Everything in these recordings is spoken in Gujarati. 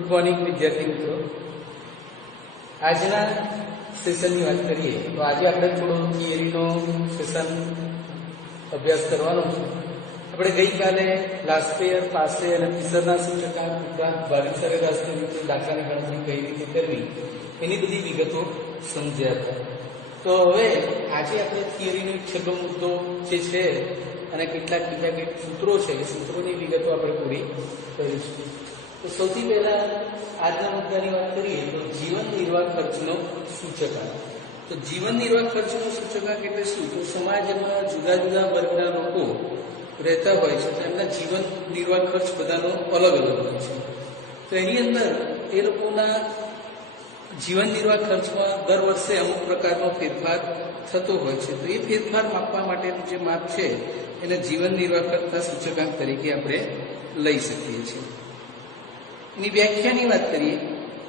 ગુડ મોર્નિંગ વિદ્યાર્થી મિત્રો. આજના સેશનની વાત કરીએ તો આજે આપણે થોડો થિયરીનો સેશન અભ્યાસ કરવાનો છે. આપણે ગઈકાલે લાસ્ટ યર, પાસ યર અને પિસરના સૂચકાંક ઉપરાંત ભાવિ સરેરાશની રીતે દાખલાની ગણતરી કઈ રીતે કરવી એની બધી વિગતો સમજ્યા હતા. તો હવે આજે આપણે થિયરીનો છેલ્લો મુદ્દો જે છે અને કેટલાક બીજા કંઈક સૂત્રો છે એ સૂત્રોની વિગતો આપણે પૂરી કરીશું. તો સૌથી પહેલા આજના મુદ્દાની વાત કરીએ તો જીવન નિર્વાહ ખર્ચનો સૂચકાંક. તો જીવન નિર્વાહ ખર્ચનો સૂચકાંક એટલે શું? તો સમાજમાં જુદા જુદા વર્ગના લોકો રહેતા હોય છે તો એમના જીવન નિર્વાહ ખર્ચ બધાનો અલગ અલગ હોય છે. તો એની અંદર એ લોકોના જીવન નિર્વાહ ખર્ચમાં દર વર્ષે અમુક પ્રકારનો ફેરફાર થતો હોય છે. તો એ ફેરફાર માપવા માટેનું જે માપ છે એને જીવન નિર્વાહ ખર્ચના સૂચકાંક તરીકે આપણે લઈ શકીએ છીએ. એની વ્યાખ્યાની વાત કરીએ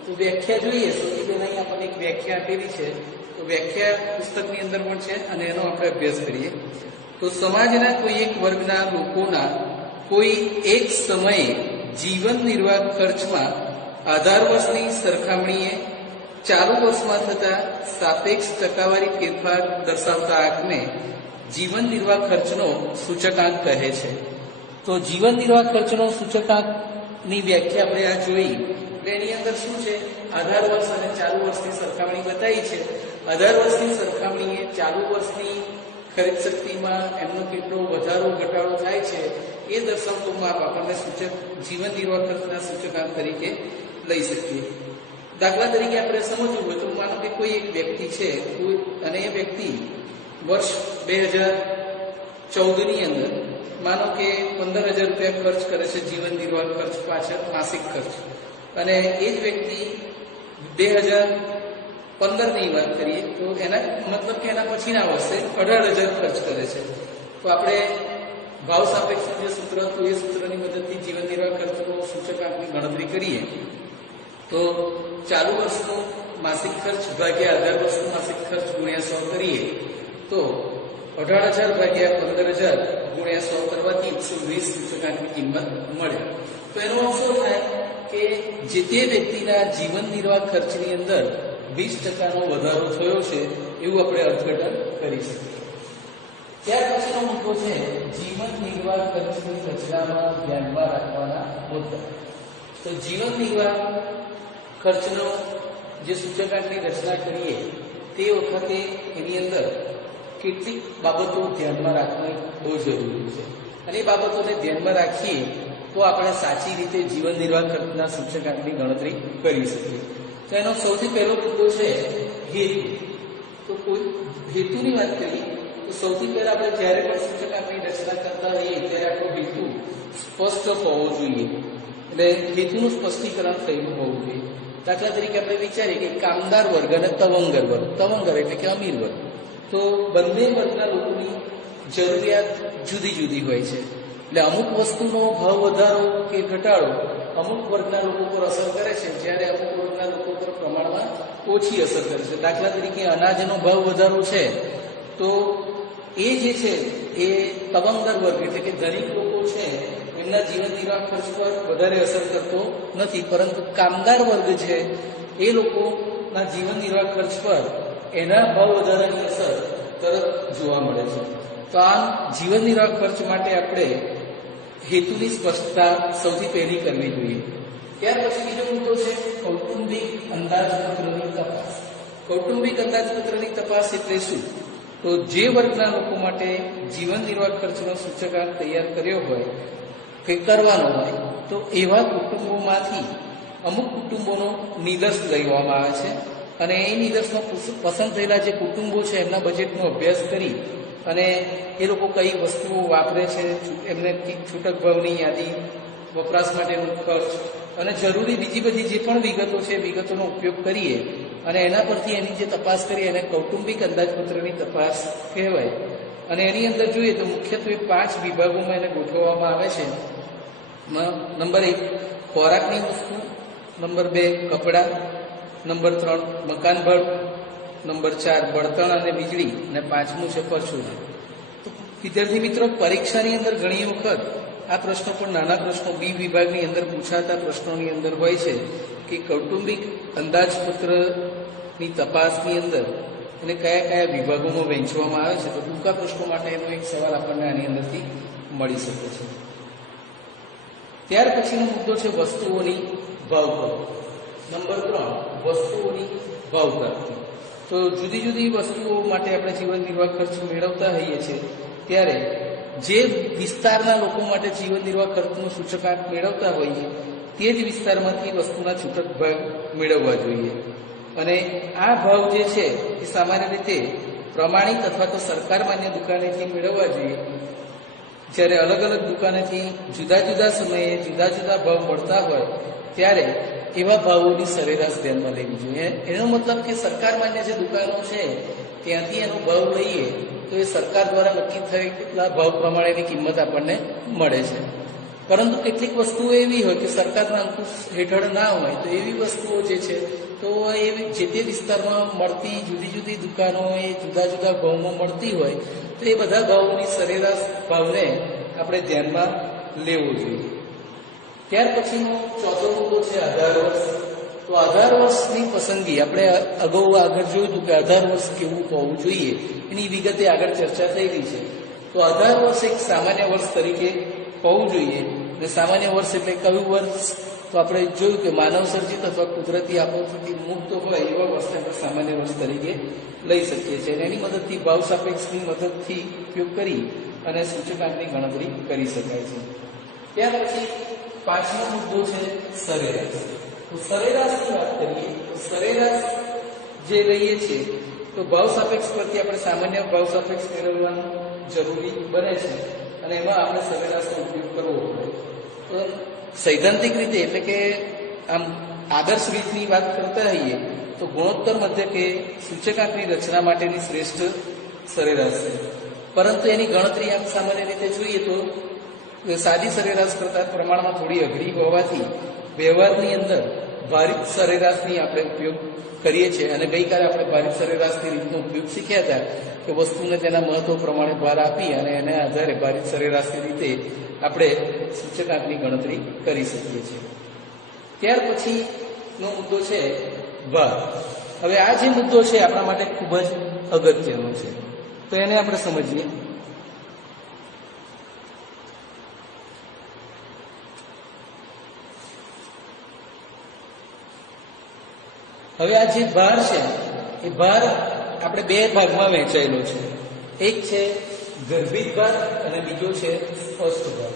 તો વ્યાખ્યા જોઈએ. સૌથી પહેલા અહીં આપણને એક વ્યાખ્યા આપેલી છે. તો વ્યાખ્યા પુસ્તકની અંદર પણ છે અને એનો આપણે અભ્યાસ કરીએ. તો સમાજના કોઈ એક વર્ગના લોકોના કોઈ એક સમયે જીવન નિર્વાહ ખર્ચમાં આધાર વર્ષની સરખામણીએ ચાલુ વર્ષમાં થતા સાપેક્ષ ટકાવારી ફેરફાર દર્શાવતા આંકને જીવન નિર્વાહ ખર્ચનો સૂચકાંક કહે છે. તો જીવન નિર્વાહ ખર્ચનો સૂચકાંકની વ્યાખ્યા આપણે આ જોઈ. એની અંદર શું છે? આધાર વર્ષ અને ચાલુ વર્ષની સરખામણી બતાવી છે. આધાર વર્ષની સરખામણીએ ચાલુ વર્ષની ખરીદ શક્તિમાં એમનો કેટલો વધારો ઘટાડો થાય છે એ દર્શાવતું માપ આપણને જીવન નિર્વાહ ખર્ચના સૂચકાંક તરીકે લઈ શકીએ. દાખલા તરીકે આપણે સમજવું હોય તો માનો કે કોઈ એક વ્યક્તિ છે અને એ વ્યક્તિ વર્ષ 2014ની અંદર માનો કે 15,000 રૂપિયા ખર્ચ કરે છે જીવન નિર્વાહ ખર્ચ પાછળ, માસિક ખર્ચ. અને એ જ વ્યક્તિ 2015ની વાત કરીએ તો એના મતલબ કે એના પછીના વર્ષે 18,000 ખર્ચ કરે છે. તો આપણે ભાવ સાપેક્ષ જે સૂત્ર હતું એ સૂત્રની મદદથી જીવન નિર્વાહ ખર્ચનો સૂચકાંકની ગણતરી કરીએ તો ચાલુ વર્ષનો માસિક ખર્ચ ભાગ્યા આધાર વર્ષનો માસિક ખર્ચ ગુણ્યા 100 કરીએ તો 18,000 ભાગ્યા 15,000 ગુણ્યા 100 કરવાથી 120 સૂચકાંકની કિંમત મળે. તો એનો અર્થ શું થાય કે જે તે વ્યક્તિના જીવન નિર્વાહ ખર્ચની અંદર 20% વધારો થયો છે એવું આપણે અર્થઘટન કરી શકીએ. ત્યાર પછીનો મુદ્દો છે જીવન નિર્વાહ ખર્ચની રચનામાં ધ્યાનમાં રાખવાના મુદ્દા. તો જીવન નિર્વાહ ખર્ચનો જે સૂચકાંકની રચના કરીએ તે વખતે એની અંદર કેટલીક બાબતો ધ્યાનમાં રાખવી બહુ જરૂરી છે. અને એ બાબતોને ધ્યાનમાં રાખીએ તો આપણે સાચી રીતે જીવન નિર્વાહ ખર્ચના સૂચકાંકની ગણતરી કરી શકીએ. તો એનો સૌથી પહેલો મુદ્દો છે હેતુ. તો કોઈ હેતુની વાત કરીએ તો સૌથી પહેલા આપણે જ્યારે પણ સૂચકાંકની રચના કરતા હોઈએ ત્યારે આપણો હેતુ સ્પષ્ટ હોવો જોઈએ. એટલે હેતુનું સ્પષ્ટીકરણ થયેલું હોવું જોઈએ. દાખલા તરીકે આપણે વિચારીએ કે કામદાર વર્ગ અને તવંગર વર્ગ. તવંગર એટલે કે અમીર વર્ગ. તો બંને વર્ગના લોકોની જરૂરિયાત જુદી જુદી હોય છે. એટલે અમુક વસ્તુનો ભાવ વધારો કે ઘટાડો અમુક વર્ગના લોકો પર અસર કરે છે, જ્યારે અમુક વર્ગના લોકો પર પ્રમાણમાં ઓછી અસર કરે છે. દાખલા તરીકે અનાજનો ભાવ વધારો છે તો એ જે છે એ તવંગર વર્ગ એટલે કે ધનિક લોકો છે એમના જીવન નિર્વાહ ખર્ચ પર વધારે અસર કરતો નથી, પરંતુ કામદાર વર્ગ છે એ લોકોના જીવન નિર્વાહ ખર્ચ પર એના ભાવ વધારાની અસર તરત જોવા મળે છે. તો આમ જીવન નિર્વાહ ખર્ચ માટે આપણે હેતુની સ્પષ્ટતા સૌથી પહેલી કરવી જોઈએ. ત્યાર પછી બીજો મુદ્દો છે કૌટુંબિક અંદાજપત્રની તપાસ. કૌટુંબિક અંદાજપત્રની તપાસ એટલે શું? તો જે વર્ગના લોકો માટે જીવન નિર્વાહ ખર્ચનો સૂચકાંક તૈયાર કર્યો હોય કે કરવાનો હોય તો એવા કુટુંબોમાંથી અમુક કુટુંબોનો નિદર્શ લેવામાં આવે છે અને એ નિદર્શમાં પસંદ થયેલા જે કુટુંબો છે એમના બજેટનો અભ્યાસ કરી અને એ લોકો કઈ વસ્તુઓ વાપરે છે, એમને છૂટક ભાવની યાદી, વપરાશ માટેનો ખર્ચ અને જરૂરી બીજી બધી જે પણ વિગતો છે વિગતોનો ઉપયોગ કરીએ અને એના પરથી એની જે તપાસ કરીએ એને કૌટુંબિક અંદાજપત્રની તપાસ કહેવાય. અને એની અંદર જોઈએ તો મુખ્યત્વે 5 વિભાગોમાં એને ગોઠવવામાં આવે છે. નંબર 1 ખોરાકની વસ્તુ, નંબર 2 કપડાં, નંબર 3 મકાન ભાડું, નંબર 4 બળતણ અને વીજળી અને 5મું છે પરચુરણ. તો વિદ્યાર્થી મિત્રો, પરીક્ષાની અંદર ઘણી વખત આ પ્રશ્નો પણ નાના પ્રશ્નો બી વિભાગની અંદર પૂછાતા પ્રશ્નોની અંદર હોય છે કે કૌટુંબિક અંદાજપત્રની તપાસની અંદર અને કયા કયા વિભાગોમાં વહેંચવામાં આવે છે, તો ટૂંકા પ્રશ્નો માટે એનો એક સવાલ આપણને આની અંદરથી મળી શકે છે. ત્યાર પછીનો મુદ્દો છે વસ્તુઓની ભાવ પ્રાપ્તિ. નંબર 3, વસ્તુઓની ભાવ પ્રાપ્તિ. તો જુદી જુદી વસ્તુઓ માટે આપણે જીવન નિર્વાહ ખર્ચ મેળવતા હોઈએ છીએ ત્યારે જે વિસ્તારના લોકો માટે જીવન નિર્વાહ ખર્ચનો સૂચકાંક મેળવતા હોઈએ તે જ વિસ્તારમાંથી વસ્તુના છૂટક ભાવ મેળવવા જોઈએ. અને આ ભાવ જે છે એ સામાન્ય રીતે પ્રમાણિત અથવા તો સરકાર માન્ય દુકાનેથી મેળવવા જોઈએ. જ્યારે અલગ અલગ દુકાનેથી જુદા જુદા સમયે જુદા જુદા ભાવ મળતા હોય ત્યારે એવા ભાવોની સરેરાશ ધ્યાનમાં લેવી જોઈએ. એનો મતલબ કે સરકાર માન્ય જે દુકાનો છે ત્યાંથી એનો ભાવ લઈએ તો એ સરકાર દ્વારા નક્કી થયેલા ભાવ પ્રમાણેની કિંમત આપણને મળે છે. પરંતુ કેટલીક વસ્તુઓ એવી હોય કે સરકારના અંકુશ હેઠળ ના હોય, તો એવી વસ્તુઓ જે છે તો એ જે તે વિસ્તારમાં મળતી જુદી જુદી દુકાનો એ જુદા જુદા ભાવમાં મળતી હોય તો એ બધા ભાવોની સરેરાશ ભાવને આપણે ધ્યાનમાં લેવો જોઈએ. ત્યાર પછીનો ચોથો મુદ્દો છે આધાર વર્ષ. તો આધાર વર્ષની પસંદગી આપણે અગાઉ આગળ જોયું હતું કે આધાર વર્ષ કેવું હોવું જોઈએ એની વિગતે આગળ ચર્ચા થયેલી છે. તો આધાર વર્ષ એક સામાન્ય વર્ષ તરીકે હોવું જોઈએ. અને સામાન્ય વર્ષ એટલે કયું વર્ષ? તો આપણે જોયું કે માનવ સર્જિત અથવા કુદરતી આપત્તિથી મુક્ત હોય એવા વર્ષને આપણે સામાન્ય વર્ષ તરીકે લઈ શકીએ છીએ. અને એની મદદથી ભાવ સાપેક્ષની મદદથી ઉપયોગ કરી અને સૂચકાંકની ગણતરી કરી શકાય છે. ત્યાર પછી 5મો મુદ્દો છે સરેરાશ. તો સરેરાશની વાત કરીએ તો સરેરાશ જે લઈએ છીએ તો ભાવ સાપેક્ષ પરથી આપણે સામાન્ય ભાવ સાપેક્ષ મેળવવાનું જરૂરી બને છે અને એમાં આપણે સરેરાશનો ઉપયોગ કરવો પડે. તો સૈદ્ધાંતિક રીતે એટલે કે આમ આદર્શ રીતની વાત કરતા રહીએ તો ગુણોત્તર મધ્ય કે સૂચકાંકની રચના માટેની શ્રેષ્ઠ સરેરાશ છે. પરંતુ એની ગણતરી આમ સામાન્ય રીતે જોઈએ તો સાદી સરેરાશ કરતા પ્રમાણમાં થોડી અઘરી હોવાથી વ્યવહારની અંદર ભારિત સરેરાશની આપણે ઉપયોગ કરીએ છીએ. અને ગઈકાલે આપણે ભારિત સરેરાશની રીતનો ઉપયોગ શીખ્યા હતા કે વસ્તુને તેના મહત્વ પ્રમાણે ભાર આપી અને એના આધારે ભારિત સરેરાશની રીતે આપણે સૂચકાંકની ગણતરી કરી શકીએ છીએ. ત્યાર પછીનો મુદ્દો છે ભાર. હવે આ જે મુદ્દો છે આપણા માટે ખૂબ જ અગત્યનો છે, તો એને આપણે સમજીએ. હવે આ જે ભાર છે એ ભાર આપણે બે ભાગમાં વહેંચાયેલો છે. એક છે ગર્ભિત ભાર અને બીજો છે સ્પષ્ટ ભાર.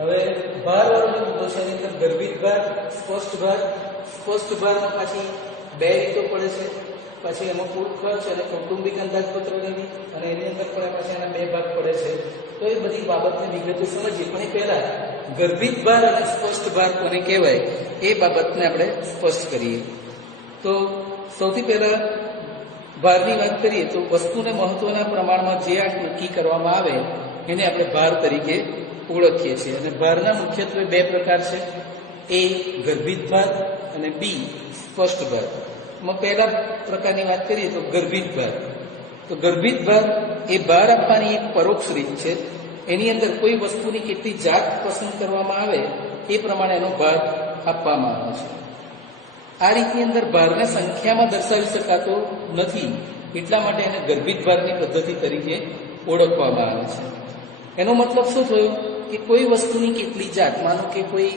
હવે ભાર વાળો મુદ્દો છે એની અંદર ગર્ભિત ભાર, સ્પષ્ટ ભાર. સ્પષ્ટ ભારમાં પાછી બે રીતો પડે છે. પછી એમાં કુલ ખર્ચ અને કૌટુંબિક અંદાજપત્રની રીત અને એની અંદર પણ પાછી એના બે ભાગ પડે છે. તો એ બધી બાબતને વિગતે સમજીએ. પણ એ પહેલા ગર્ભિત ભાર અને સ્પષ્ટ ભાર કોને કહેવાય એ બાબતને આપણે સ્પષ્ટ કરીએ. તો સૌથી પહેલા ભારની વાત કરીએ તો વસ્તુને મહત્વના પ્રમાણમાં જે આંક નક્કી કરવામાં આવે એને આપણે ભાર તરીકે ઓળખીએ છીએ. અને ભારના મુખ્યત્વે બે પ્રકાર છે, એ ગર્ભિત ભાર અને બી સ્પષ્ટ ભાર. એમાં પહેલા પ્રકારની વાત કરીએ તો ગર્ભિત ભાર. તો ગર્ભિત ભાર એ ભાર આપવાની એક પરોક્ષ રીત છે. એની અંદર કોઈ વસ્તુની કેટલી જાત પસંદ કરવામાં આવે એ પ્રમાણે એનો ભાર આપવામાં આવે છે. આ રીતની અંદર ભારને સંખ્યામાં દર્શાવી શકાતો નથી, એટલા માટે એને ગર્ભિત ભારની પદ્ધતિ તરીકે ઓળખવામાં આવે છે. એનો મતલબ શું થયો કે કોઈ વસ્તુની કેટલી જાત, માનો કે કોઈ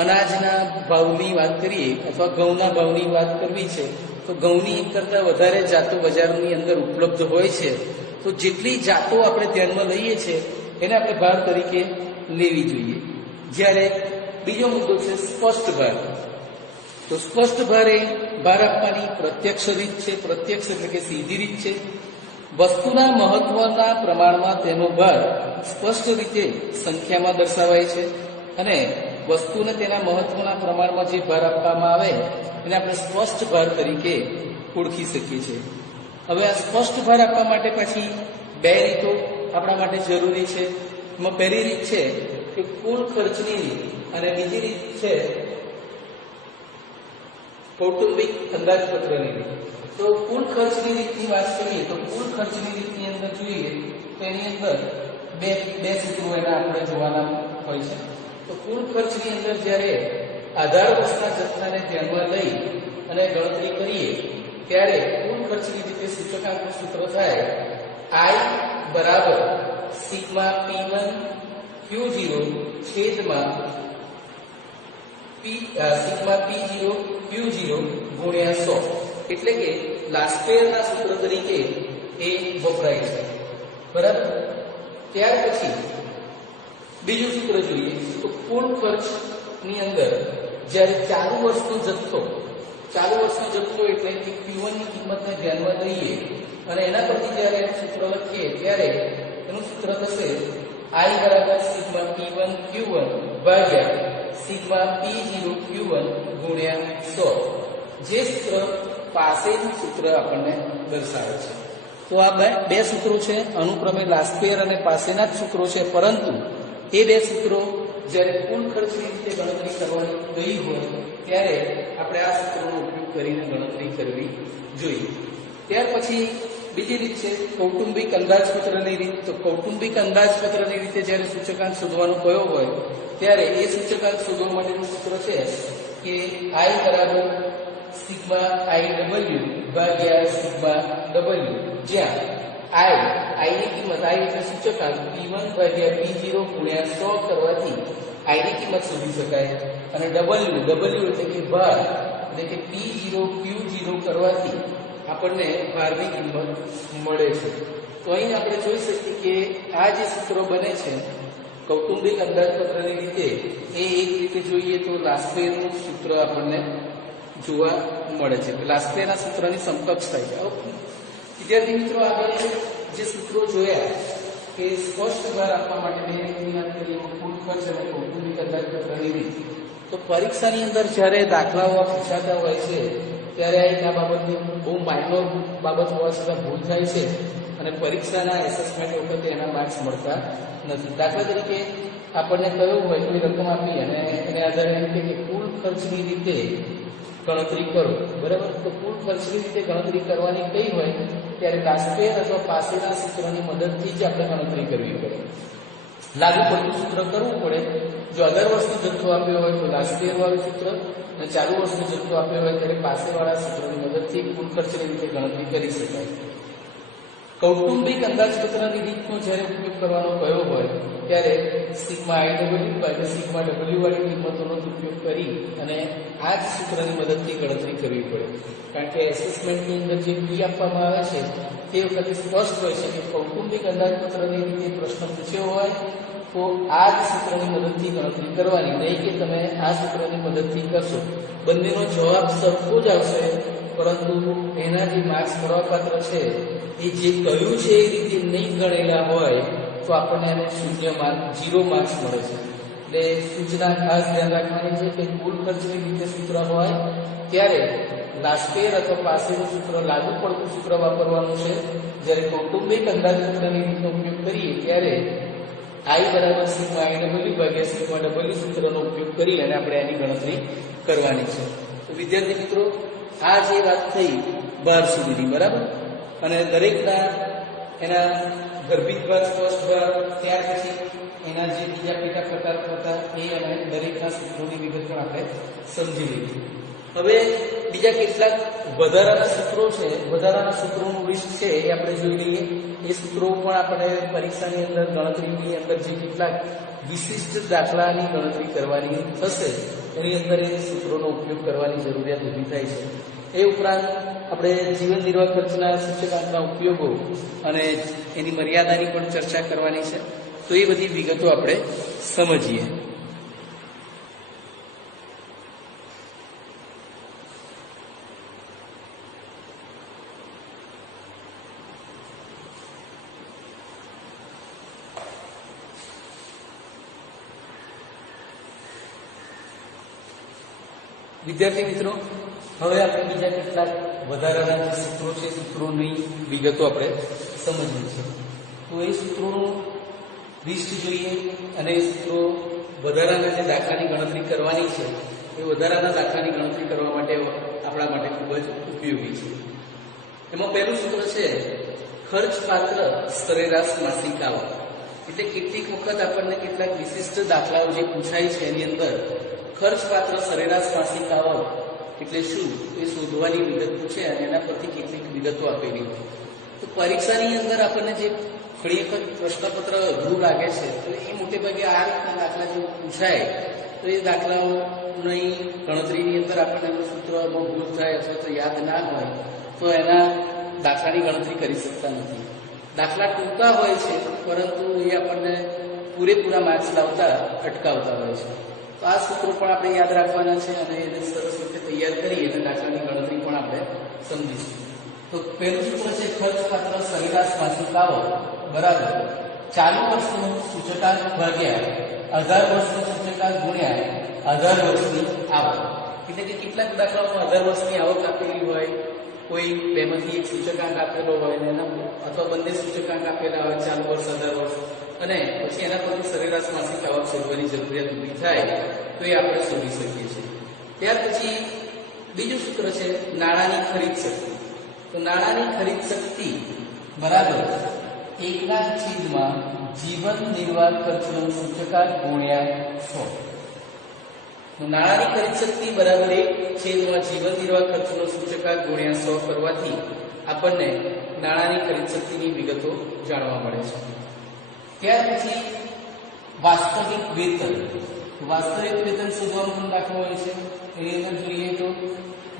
અનાજના ભાવની વાત કરીએ અથવા ઘઉંના ભાવની વાત કરવી છે તો ઘઉંની એક કરતાં વધારે જાતો બજારની અંદર ઉપલબ્ધ હોય છે. તો જેટલી જાતો આપણે ધ્યાનમાં લઈએ છીએ એને આપણે ભાર તરીકે લેવી જોઈએ. જ્યારે બીજો મુદ્દો છે સ્પષ્ટ ભાર. તો સ્પષ્ટ ભાર એ ભાર આપવાની પ્રત્યક્ષ રીત છે. પ્રત્યક્ષ એટલે કે સીધી રીત છે. વસ્તુના મહત્વના પ્રમાણમાં તેનો ભાર સ્પષ્ટ રીતે સંખ્યામાં દર્શાવાય છે અને વસ્તુને તેના મહત્વના પ્રમાણમાં જે ભાર આપવામાં આવે એને આપણે સ્પષ્ટ ભાર તરીકે ઓળખી શકીએ છીએ. હવે આ સ્પષ્ટ ભાર આપવા માટે પછી બે રીતો આપણા માટે જરૂરી છે. એમાં પહેલી રીત છે કે કુલ ખર્ચની રીત અને બીજી રીત છે કૌટુંબિક અંદાજપત્રની રીત. તો કુલ ખર્ચની રીતની વાત કરીએ તો કુલ ખર્ચની રીતની અંદર જોઈએ તો એની અંદર બે સૂત્રો એના આપણે જોવાના હોય છે. તો કુલ ખર્ચની અંદર જ્યારે આધાર વર્ષના જથ્થાને ધ્યાનમાં લઈ અને ગણતરી કરીએ ત્યારે કુલ ખર્ચની રીતે સૂચકાંકનું સૂત્ર થાય I બરાબર સિગ્મા P1 Q0 છેદમાં સિગ્મા P0 Q0 ગુણ્યા 100. એટલે કે લાસ્પેરના સૂત્ર તરીકે એ વપરાય છે. બરાબર. ત્યાર પછી બીજું સૂત્ર જોઈએ તો કુલ ખર્ચની અંદર જ્યારે ચાલુ વર્ષનો જથ્થો એટલે કે Q1 ની કિંમતને ધ્યાનમાં લઈએ અને એના પરથી જ્યારે એનું સૂત્ર લખીએ ત્યારે એનું સૂત્ર થશે I બરાબર સિગ્મા P1 Q1 ભાગ્યા સિગ્મા P0 Q1 ગુણ્યા 100. જે સૂત્ર પાસેનું સૂત્ર આપણને દર્શાવે છે. તો આ બે સૂત્રો છે, અનુક્રમે લાસ્પેર અને પાસેના જ સૂત્રો છે, પરંતુ એ બે સૂત્રો જ્યારે કુલ ખર્ચની રીતે ગણતરી કરવાની ગઈ હોય ત્યારે આપણે આ સૂત્રોનો ઉપયોગ કરીને ગણતરી કરવી જોઈએ. ત્યાર પછી બીજી રીત છે કૌટુંબિક અંદાજપત્રની રીત. તો કૌટુંબિક અંદાજપત્રની રીતે જ્યારે સૂચકાંક શોધવાનો કયો હોય ત્યારે એ સૂચકાંક શોધવા માટેનું સૂત્ર છે કે I બરાબર સિગ્મા IW ભાગ્યા સિગ્મા W, જ્યાં I ની કિંમત I એટલે સૂચકાંક P1 ભાગ્યા P0 ગુણ્યા 100 કરવાથી I ની કિંમત શોધી શકાય અને W એટલે કે ભાર એટલે કે P0 Q0 કરવાથી આપણને ભારની કિંમત મળે છે. તો અહીં આપણે જોઈ શકીએ કે આ જે સૂત્રો બને છે કૌટુંબિક અંદાજપત્રની રીતે એ એક રીતે જોઈએ તો લાસ્પેરનું સૂત્ર આપણને જોવા મળે છે. લાસ્પેરના સૂત્રની સમકક્ષ થાય છે. વિદ્યાર્થી મિત્રો, આગળ જે સૂત્રો જોયા કે સ્પષ્ટ ભાર આપવા માટે બે રીતની વાત કરીએ, કુલ ખર્ચ અને કૌટુંબિક અંદાજપત્રની રીત. તો પરીક્ષાની અંદર જ્યારે દાખલાઓ પૂછાતા હોય છે ત્યારે આ બાબતની બહુ માઇનોર બાબત હોવા છતાં ભૂલ થાય છે અને પરીક્ષાના એસેસમેન્ટ વખતે એના માર્ક્સ મળતા નથી. દાખલા તરીકે આપણને કયું હોય કોઈ રકમ આપી અને એને આધારે એમ કે કુલ ખર્ચની રીતે ગણતરી કરો. બરાબર. તો કુલ ખર્ચની રીતે ગણતરી કરવાની કઈ હોય ત્યારે લાસ્પેર અથવા પાસેના સૂત્રની મદદથી જ આપણે ગણતરી કરવી પડે. લાગુ પડતું સૂત્ર કરવું પડે. જો અઢાર વર્ષનો જથ્થો આપ્યો હોય તો લાસ્પેર વાળું સૂત્ર અને ચાલુ વર્ષનો જથ્થો આપ્યો હોય ત્યારે પાસેવાળા સૂત્રની મદદથી કુલ ખર્ચની રીતે ગણતરી કરી શકાય. કૌટુંબિક અંદાજપત્રની રીતનો જ્યારે ઉપયોગ કરવાનો કયો હોય ત્યારે સિગ્મા IW ભાગ્યા સિગ્મા W વાળી કિંમતોનો ઉપયોગ કરી અને આ જ સૂત્રની મદદથી ગણતરી કરવી પડે. કારણ કે એસેસમેન્ટની અંદર જે ફી આપવામાં આવે છે તે વખતે સ્પષ્ટ હોય છે કે કૌટુંબિક અંદાજપત્રની રીતે પ્રશ્ન પૂછ્યો હોય તો આ જ સૂત્રની મદદથી ગણતરી કરવાની, નહીં કે તમે આ સૂત્રની મદદથી કરશો. બંનેનો જવાબ સરખો જ આવશે, પરંતુ એના જે માર્ક્સ મળવાપાત્ર છે એ જે કહ્યું છે એ રીતે નહીં ગણેલા હોય તો આપણને એને 0 માર્ક્સ મળે છે. એટલે સૂચના ખાસ ધ્યાન રાખવાની છે કે કુલ ખર્ચની રીતે સૂત્ર હોય ત્યારે લાસ્પેર અથવા પાસેનું સૂત્ર લાગુ પડતું સૂત્ર વાપરવાનું છે. જ્યારે કૌટુંબિક અંદાજપત્રની રીતનો ઉપયોગ કરીએ ત્યારે I બરાબર સિગ્મા IW ભાગ્યા સિગ્મા W સૂત્રનો ઉપયોગ કરી અને આપણે એની ગણતરી કરવાની છે. તો વિદ્યાર્થી મિત્રો, આ જે વાત થઈ ભાર સુધીની, બરાબર, અને દરેકના એના ગર્ભિત ભાર, સ્પષ્ટ ભાર, ત્યાર પછી એના જે બીજા પેટા પ્રકાર હતા એ અને દરેકના સૂત્રોની વિગત પણ આપણે સમજી લીધી. હવે બીજા કેટલાક વધારાના સૂત્રો છે, વધારાના સૂત્રોનું લિસ્ટ છે એ આપણે જોઈ લઈએ. એ સૂત્રો પણ આપણે પરીક્ષાની અંદર ગણતરીની અંદર જે કેટલાક વિશિષ્ટ દાખલાની ગણતરી કરવાની થશે એની અંદર એ સૂત્રોનો ઉપયોગ કરવાની જરૂરિયાત ઊભી થાય છે. એ ઉપરાંત આપણે જીવન નિર્વાહ ખર્ચના સૂચકાંકના ઉપયોગો અને એની મર્યાદાની પણ ચર્ચા કરવાની છે. તો એ બધી વિગતો આપણે સમજીએ. વિદ્યાર્થી મિત્રો, હવે આપણે બીજા કેટલાક વધારાના જે સૂત્રો છે સૂત્રોની વિગતો આપણે સમજીએ છીએ. તો એ સૂત્રોનું લિસ્ટ જોઈએ અને એ સૂત્રો વધારાના જે દાખલાની ગણતરી કરવાની છે એ વધારાના દાખલાની ગણતરી કરવા માટે આપણા માટે ખૂબ જ ઉપયોગી છે. એમાં પહેલું સૂત્ર છે ખર્ચપાત્ર સરેરાશ માસિક આવક. એટલે કેટલીક વખત આપણને કેટલાક વિશિષ્ટ દાખલાઓ જે પૂછાય છે એની અંદર ખર્ચપાત્ર સરેરાશ માસિક આવક એટલે શું એ શોધવાની વિગત પૂછે અને એના પરથી કેટલીક વિગતો આપેલી હોય. તો પરીક્ષાની અંદર આપણને જે ઘણી વખત પ્રશ્નપત્ર અઘરું લાગે છે તો એ મોટે ભાગે આ રીતના દાખલા જો પૂછાય તો એ દાખલાઓની ગણતરીની અંદર આપણને એનું સૂત્રમાં ભૂલ થાય અથવા તો યાદ ના હોય તો એના દાખલાની ગણતરી કરી શકતા નથી. દાખલા ટૂંકા હોય છે પરંતુ એ આપણને પૂરેપૂરા માર્ક્સ લાવતા અટકાવતા હોય છે. તો આ સૂત્રો પણ આપણે યાદ રાખવાના છે અને એને સરસ રીતે તૈયાર કરી અને દાખલાની ગણતરી પણ આપણે સમજીશું. તો પહેલું સૂત્ર છે ખર્ચપાત્ર સરેરાશ માસિક આવક બરાબર ચાલુ વર્ષનું સૂચકાંક ભાગ્યા 18 વર્ષનું સૂચકાંક ગુણ્યા 18 વર્ષની આવક. એટલે કે કેટલાક દાખલાઓમાં 18 વર્ષની આવક આપેલી હોય, કોઈ બેમાંથી એક સૂચકાંક આપેલો હોય એના અથવા બંને સૂચકાંક આપેલા હોય, ચાલુ વર્ષ 18 વર્ષ, અને પછી એના પરથી સરેરાશ માસિક આવક શોધવાની જરૂરિયાત ઊભી થાય તો એ આપણે શોધી શકીએ છીએ. ત્યાર પછી બીજું સૂત્ર છે નાણાંની ખરીદ શક્તિ. તો નાણાંની ખરીદ શક્તિ બરાબર 1/10 જીવન નિર્વાહ ખર્ચનો સૂચકાંક ગુણ્યા 100. તો નાણાંની ખરીદ શક્તિ બરાબર 1/10 જીવન નિર્વાહ ખર્ચનો સૂચકાંક ગુણ્યા 100 કરવાથી આપણને નાણાંની ખરીદ શક્તિની વિગતો જાણવા મળે છે. ત્યાર પછી વાસ્તવિક વેતન. વાસ્તવિક વેતન શોધવાનો પણ દાખલો હોય છે. એની અંદર જોઈએ તો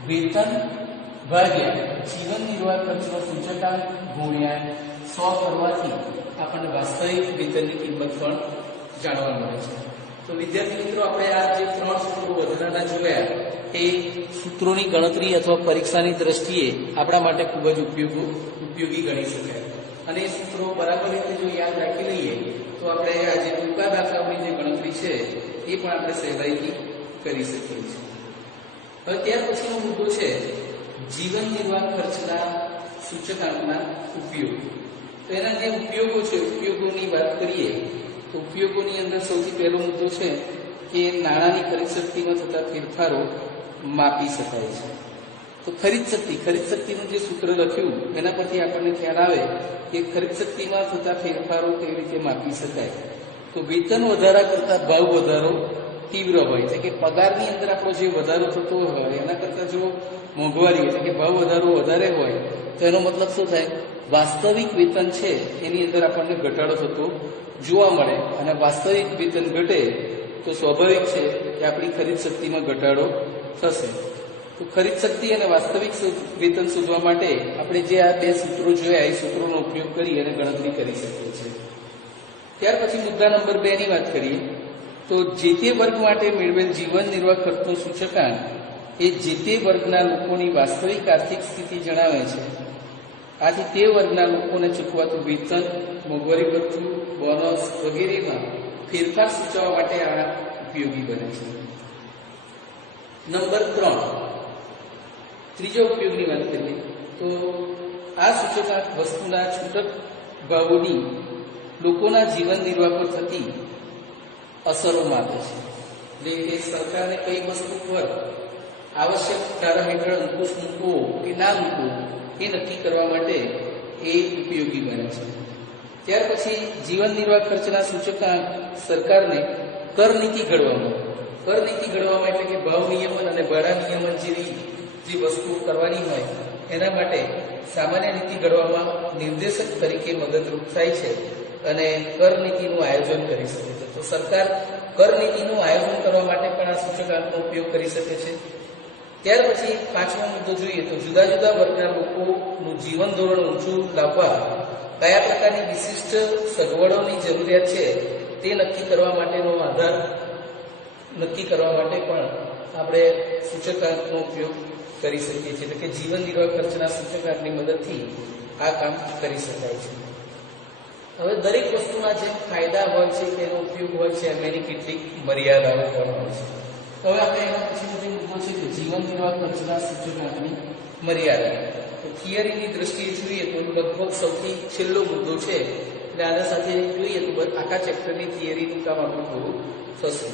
વેતન ભાગ્યા જીવન નિર્વાહ ખર્ચનો સૂચકાંક ગુણ્યા 100 કરવાથી આપણને વાસ્તવિક વેતનની કિંમત પણ જાણવા મળે છે. તો વિદ્યાર્થી મિત્રો, આપણે આ જે 3 સૂત્રો વધારાના જોયા એ સૂત્રોની ગણતરી અથવા પરીક્ષાની દ્રષ્ટિએ આપણા માટે ખૂબ જ ઉપયોગી ગણી શકાય. અને એ સૂત્રો બરાબર રીતે જો યાદ રાખી લઈએ તો આપણે આ જે ટૂંકા દાખલાઓની જે ગણતરી છે એ પણ આપણે સહેલાઈથી કરી શકીએ છીએ. હવે ત્યાર પછીનો મુદ્દો છે જીવન નિર્વાહ ખર્ચના સૂચકાંકના ઉપયોગ. તો એના જે ઉપયોગો છે, ઉપયોગોની વાત કરીએ તો ઉપયોગોની અંદર સૌથી પહેલો મુદ્દો છે કે નાણાંની ખરીદ શક્તિમાં થતા ફેરફારો માપી શકાય છે. તો ખરીદ શક્તિનું જે સૂત્ર લખ્યું એના પરથી આપણને ખ્યાલ આવે કે ખરીદ શક્તિમાં થતા ફેરફારો કેવી રીતે માપી શકાય. તો વેતન વધારા કરતાં ભાવ વધારો તીવ્ર હોય, એટલે કે પગારની અંદર આપણો જે વધારો થતો હોય એના કરતાં જો મોંઘવારી એટલે કે ભાવ વધારો વધારે હોય તો એનો મતલબ શું થાય? વાસ્તવિક વેતન છે એની અંદર આપણને ઘટાડો થતો જોવા મળે, અને વાસ્તવિક વેતન ઘટે તો સ્વાભાવિક છે કે આપણી ખરીદ શક્તિમાં ઘટાડો થશે. તો ખરીદ શક્તિ અને વાસ્તવિક વેતન શોધવા માટે આપણે જે આ 2 સૂત્રો જોયા એ સૂત્રોનો ઉપયોગ કરી અને ગણતરી કરી શકીએ છીએ. ત્યાર પછી મુદ્દા નંબર 2 ની વાત કરીએ તો જે તે વર્ગ માટે મેળવેલ જીવન નિર્વાહ ખર્ચનો સૂચકાંક એ જે તે વર્ગના લોકોની વાસ્તવિક આર્થિક સ્થિતિ જણાવે છે. આથી તે વર્ગના લોકોને ચૂકવાતું વેતન, મોંઘવારી ભથ્થું, બોનસ વગેરેમાં ફેરફાર સૂચવવા માટે આ ઉપયોગી બને છે. નંબર 3, ત્રીજો ઉપયોગની વાત કરીએ તો આ સૂચકાંક વસ્તુના છૂટક ભાવોની લોકોના જીવન નિર્વાહ પર થતી અસરો માપે છે. એટલે કે સરકારને કઈ વસ્તુ પર આવશ્યક ધારા હેઠળ અંકુશ મૂકવો કે ના મૂકવો એ નક્કી કરવા માટે એ ઉપયોગી બને છે. ત્યાર પછી જીવન નિર્વાહ ખર્ચના સૂચકાંક સરકારને કર નીતિ ઘડવામાં એટલે કે ભાવ નિયમન અને ભાડા નિયમન જેવી જે વસ્તુઓ કરવાની હોય એના માટે સામાન્ય નીતિ ઘડવામાં નિર્દેશક તરીકે મદદરૂપ થાય છે અને કર નીતિનું આયોજન કરી શકે છે. તો સરકાર કર નીતિનું આયોજન કરવા માટે પણ આ સૂચકાંકનો ઉપયોગ કરી શકે છે. ત્યાર પછી 5મો મુદ્દો જોઈએ તો જુદા જુદા વર્ગના લોકોનું જીવન ધોરણ ઊંચું લાવવા કયા પ્રકારની વિશિષ્ટ સગવડોની જરૂરિયાત છે તે નક્કી કરવા માટેનો આધાર નક્કી કરવા માટે પણ આપણે સૂચકાંકનો ઉપયોગ કરી શકીએ છીએ. એટલે કે જીવન નિર્વાહ ખર્ચના સૂચકાંકની મદદથી આ કામ કરી શકાય છે. હવે દરેક વસ્તુના જે ફાયદા હોય છે તેનો ઉપયોગ હોય છે એમ એની કેટલીક મર્યાદાઓ પણ હોય છે. હવે આપણે એના પછીનો જે મુદ્દો છે કે જીવન નિર્વાહ ખર્ચના સૂચકાંકની મર્યાદા. તો થિયરીની દ્રષ્ટિએ જોઈએ તો લગભગ સૌથી છેલ્લો મુદ્દો છે. એટલે આના સાથે જોઈએ તો આખા ચેપ્ટરની થિયરીનું કામ આપણું પૂરું થશે.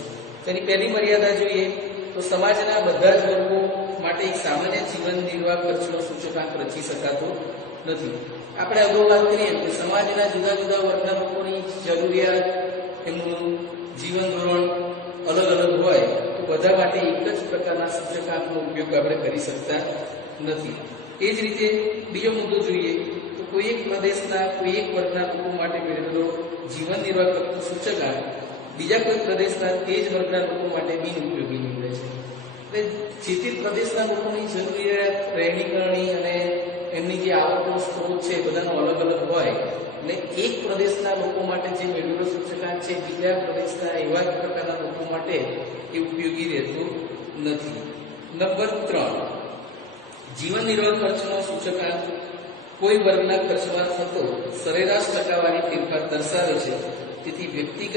તેની પહેલી મર્યાદા જોઈએ તો સમાજના બધા જ વર્ગો માટે એક સામાન્ય જીવન નિર્વાહ ખર્ચનો સૂચકાંક રચી શકાતો નથી. આપણે અગાઉ વાત કરીએ કે સમાજના જુદા જુદા વર્ગના લોકોની જરૂર જરૂરિયાત, એમનું જીવન ધોરણ અલગ અલગ હોય તો બધા માટે એક જ પ્રકારના સૂચકાંકનો ઉપયોગ આપણે કરી શકતા નથી. એ જ રીતે બીજો મુદ્દો જોઈએ તો કોઈ એક પ્રદેશના કોઈ એક વર્ગના લોકો માટે મેળવેલો જીવન નિર્વાહ કરતો સૂચકાંક બીજા કોઈ પ્રદેશના તે જ વર્ગના લોકો માટે બિનઉપયોગી નીવડે છે. એટલે જે તે પ્રદેશના લોકોની જરૂરિયાત, રહેણીકરણી અને એમની જે આવકનો સ્ત્રોત છે બધાનો અલગ અલગ હોય એટલે એક પ્રદેશના લોકો માટે જે મેળવેલો સૂચકાંક છે બીજા પ્રદેશના એવા જ પ્રકારના લોકો માટે એ ઉપયોગી રહેતું નથી. નંબર 3, જીવન નિર્વાહ ખર્ચનો સૂચકાંક કોઈ વર્ગના ખર્ચમાં થતો સરેરાશ ટકાવારી ફેરફાર દર્શાવે છે. તેથી વ્યક્તિગત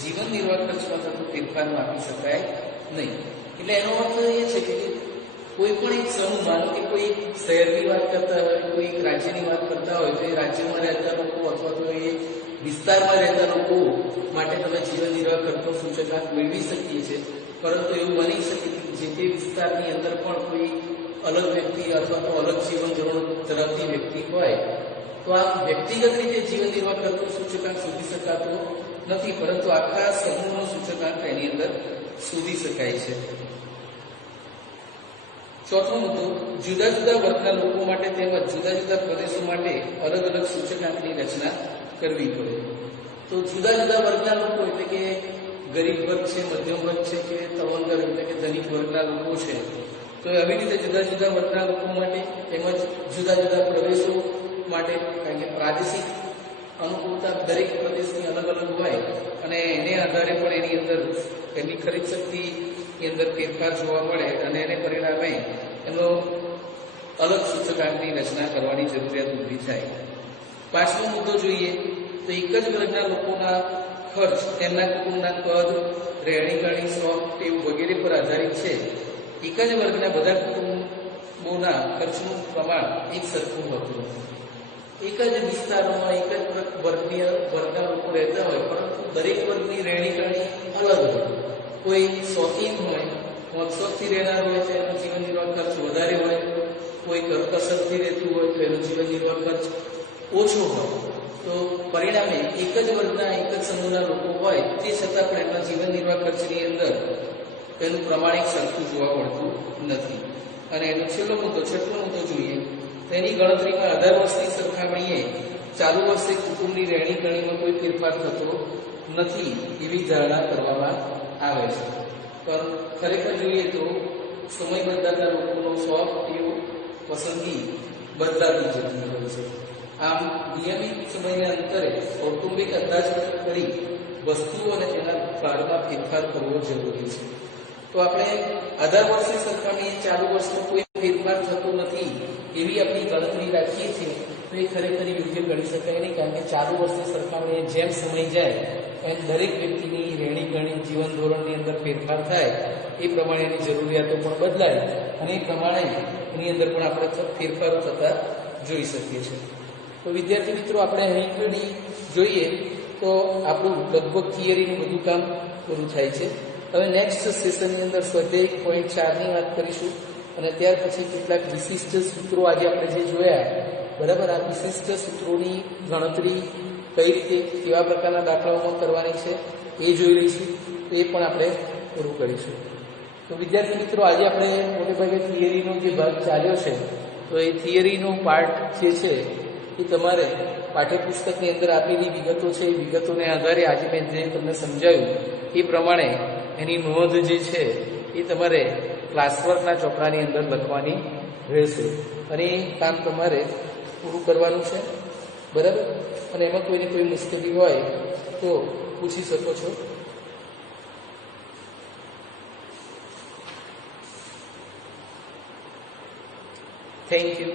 જીવન નિર્વાહ ખર્ચમાં થતો ફેરફાર માપી શકાય નહીં. એટલે એનો અર્થ એ છે કે કોઈ પણ એક સમૂહ, માનો કે કોઈ શહેરની વાત કરતા હોય, કોઈ એક રાજ્યની વાત કરતા હોય તો એ રાજ્યમાં રહેતા લોકો અથવા તો એ વિસ્તારમાં રહેતા લોકો માટે તમે જીવન નિર્વાહ કરતો સૂચકાંક મેળવી શકીએ છીએ. પરંતુ એવું બની શકે કે જે તે વિસ્તારની અંદર પણ કોઈ અલગ વ્યક્તિ અથવા તો અલગ જીવન ધોરણ ધરાવતી વ્યક્તિ હોય તો આ વ્યક્તિગત રીતે જીવન નિર્વાહ કરતો સૂચકાંક શોધી શકાતો નથી, પરંતુ આખા સમૂહનો સૂચકાંક એની અંદર શોધી શકાય છે. ચોથો મુદ્દો, જુદા જુદા વર્ગના લોકો માટે તેમજ જુદા જુદા પ્રદેશો માટે અલગ અલગ સૂચકાંકની રચના કરવી પડે. તો જુદા જુદા વર્ગના લોકો એટલે કે ગરીબ વર્ગ છે, મધ્યમ વર્ગ છે કે તવંગર એટલે કે ધનિક વર્ગના લોકો છે, તો આવી રીતે જુદા જુદા વર્ગના લોકો માટે તેમજ જુદા જુદા પ્રદેશો માટે, કારણ કે પ્રાદેશિક અનુકૂળતા દરેક પ્રદેશની અલગ અલગ હોય અને એને આધારે પણ એની અંદર એની ખરીદ શક્તિની અંદર ફેરફાર જોવા મળે અને એને પરિણામે એનો અલગ સૂચકાંકની રચના કરવાની જરૂરિયાત ઊભી થાય. 5મો મુદ્દો જોઈએ તો એક જ વર્ગના લોકોના ખર્ચ તેમના કુટુંબના કદ, રહેણીકરણી, શોખ, ટેવ વગેરે પર આધારિત છે. એક જ વર્ગના બધા કુટુંબોના ખર્ચનું પ્રમાણ એક સરખું હોતું નથી. એક જ વિસ્તારોમાં એક જ વર્ગના લોકો રહેતા હોય પરંતુ દરેક વર્ગની રહેણીકરણી અલગ હોય. કોઈ શોખીન હોય, મોજશોખથી રહેનાર હોય તો એનો જીવન નિર્વાહ ખર્ચ વધારે હોય, કોઈ કરકસરથી રહેતું હોય તો એનો જીવન નિર્વાહ ખર્ચ ઓછો હોય. તો પરિણામે એક જ વર્ગના એક જ સમૂહના લોકો હોય તે છતાં પણ એમના જીવન નિર્વાહ ખર્ચની અંદર એનું પ્રમાણ એક સરખું જોવા મળતું નથી. અને એનો છેલ્લો મુદ્દો, 6મો મુદ્દો જોઈએ તેની ગણતરીમાં 18 વર્ષની સરખામણીએ ચાલુ વર્ષે કુટુંબની રહેણીકરણીમાં કોઈ ફેરફાર થતો નથી એવી ધારણા કરવામાં આવે છે. પણ ખરેખર જોઈએ તો સમય બદલાતા લોકોનો શોખ, ટેવ, પસંદગી બદલાતી જતી હોય છે. આમ નિયમિત સમયના અંતરે કૌટુંબિક અંદાજપત્ર કરી વસ્તુઓ અને તેના ભારમાં ફેરફાર કરવો જરૂરી છે. તો આપણે 18 વર્ષની સરખામણીએ ચાલુ વર્ષમાં કોઈ ફેરફાર થતો નથી એવી આપણી ગણતરી રાખીએ છીએ તો એ ખરેખર યોગ્ય ગણી શકાય નહીં, કારણ કે ચાલુ વર્ષની સરખામણીએ જેમ સમય જાય એમ દરેક વ્યક્તિની રહેણીકરણી, જીવન ધોરણની અંદર ફેરફાર થાય એ પ્રમાણે એની જરૂરિયાતો પણ બદલાય અને એ પ્રમાણે એની અંદર પણ આપણે ફેરફારો થતા જોઈ શકીએ છીએ. તો વિદ્યાર્થી મિત્રો, આપણે અહીં સુધી જોઈએ તો આપણું લગભગ થિયરીનું બધું કામ પૂરું થાય છે. હવે નેક્સ્ટ સેશનની અંદર સ્વાધ્યાય 1.4ની વાત કરીશું અને ત્યાર પછી કેટલાક વિશિષ્ટ સૂત્રો આજે આપણે જે જોયા, બરાબર, આ વિશિષ્ટ સૂત્રોની ગણતરી કઈ રીતે કેવા પ્રકારના દાખલાઓમાં કરવાની છે એ જોઈ લઈશું. તો એ પણ આપણે પૂરું કરીશું. તો વિદ્યાર્થી મિત્રો, આજે આપણે મોટે ભાગે થિયરીનો જે ભાગ ચાલ્યો છે તો એ થિયરીનો પાર્ટ જે છે એ તમારે પાઠ્યપુસ્તકની અંદર આપેલી વિગતો છે એ વિગતોને આધારે આજે મેં જે તમને સમજાવ્યું એ પ્રમાણે એની નોંધ જે છે એ તમારે ક્લાસવર્કના ચોપડાની અંદર લખવાની રહેશે અને એ કામ તમારે પૂરું કરવાનું છે, બરાબર. અને એમાં કોઈને કોઈ મુશ્કેલી હોય તો પૂછી શકો છો. Thank you.